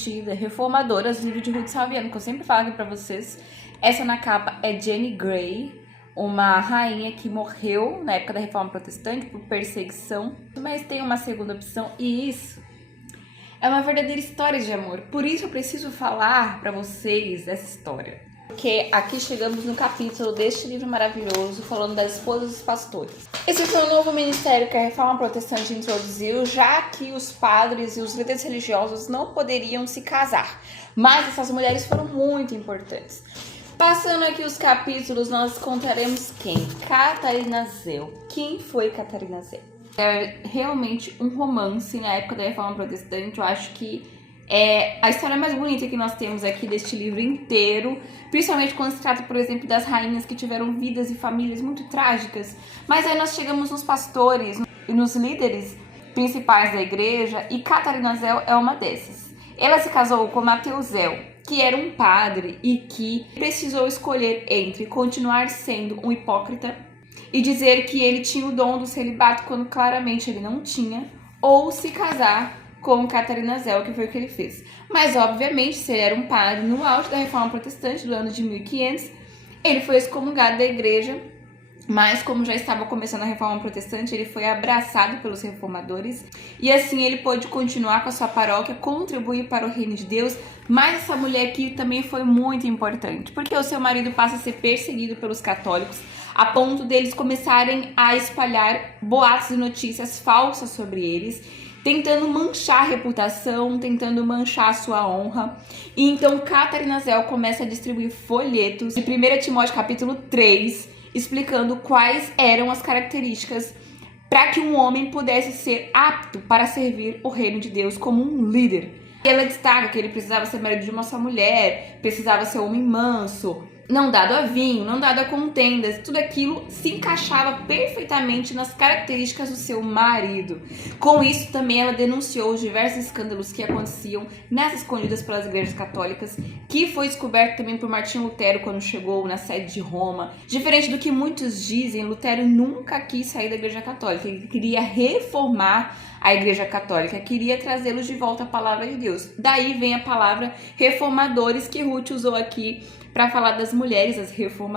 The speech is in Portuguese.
vestida, reformadoras, livro de Ruth Salviano, que eu sempre falo aqui pra vocês. Essa na capa é Jenny Gray, uma rainha que morreu na época da Reforma Protestante por perseguição, mas tem uma segunda opção, e isso é uma verdadeira história de amor. Por isso eu preciso falar pra vocês dessa história. Porque aqui chegamos no capítulo deste livro maravilhoso, falando das esposas dos pastores. Esse foi um novo ministério que a Reforma Protestante introduziu, já que os padres e os líderes religiosos não poderiam se casar. Mas essas mulheres foram muito importantes. Passando aqui os capítulos, nós contaremos quem? Catarina Zell. Quem foi Catarina Zell? É realmente um romance na época da Reforma Protestante. Eu acho que é a história mais bonita que nós temos aqui deste livro inteiro, principalmente quando se trata, por exemplo, das rainhas que tiveram vidas e famílias muito trágicas. Mas aí nós chegamos nos pastores e nos líderes principais da igreja, e Catarina Zell é uma dessas. Ela se casou com Mateus Zell, que era um padre e que precisou escolher entre continuar sendo um hipócrita e dizer que ele tinha o dom do celibato quando claramente ele não tinha, ou se casar com Catarina Zell, que foi o que ele fez. Mas, obviamente, se ele era um padre no auge da Reforma Protestante do ano de 1500, ele foi excomungado da igreja, mas como já estava começando a Reforma Protestante, ele foi abraçado pelos reformadores, e assim ele pôde continuar com a sua paróquia, contribuir para o reino de Deus. Mas essa mulher aqui também foi muito importante, porque o seu marido passa a ser perseguido pelos católicos, a ponto deles começarem a espalhar boatos e notícias falsas sobre eles, tentando manchar a reputação, tentando manchar a sua honra. E então Catarina Zell começa a distribuir folhetos de 1 Timóteo capítulo 3, explicando quais eram as características para que um homem pudesse ser apto para servir o reino de Deus como um líder. Ela destaca que ele precisava ser marido de uma só mulher, precisava ser homem manso, não dado a vinho, não dado a contendas. Tudo aquilo se encaixava perfeitamente nas características do seu marido. Com isso, também ela denunciou os diversos escândalos que aconteciam nessas escondidas pelas igrejas católicas, que foi descoberto também por Martinho Lutero quando chegou na sede de Roma. Diferente do que muitos dizem, Lutero nunca quis sair da igreja católica. Ele queria reformar a igreja católica, queria trazê-los de volta à palavra de Deus. Daí vem a palavra reformadores, que Ruth usou aqui para falar das mulheres, as reformadoras.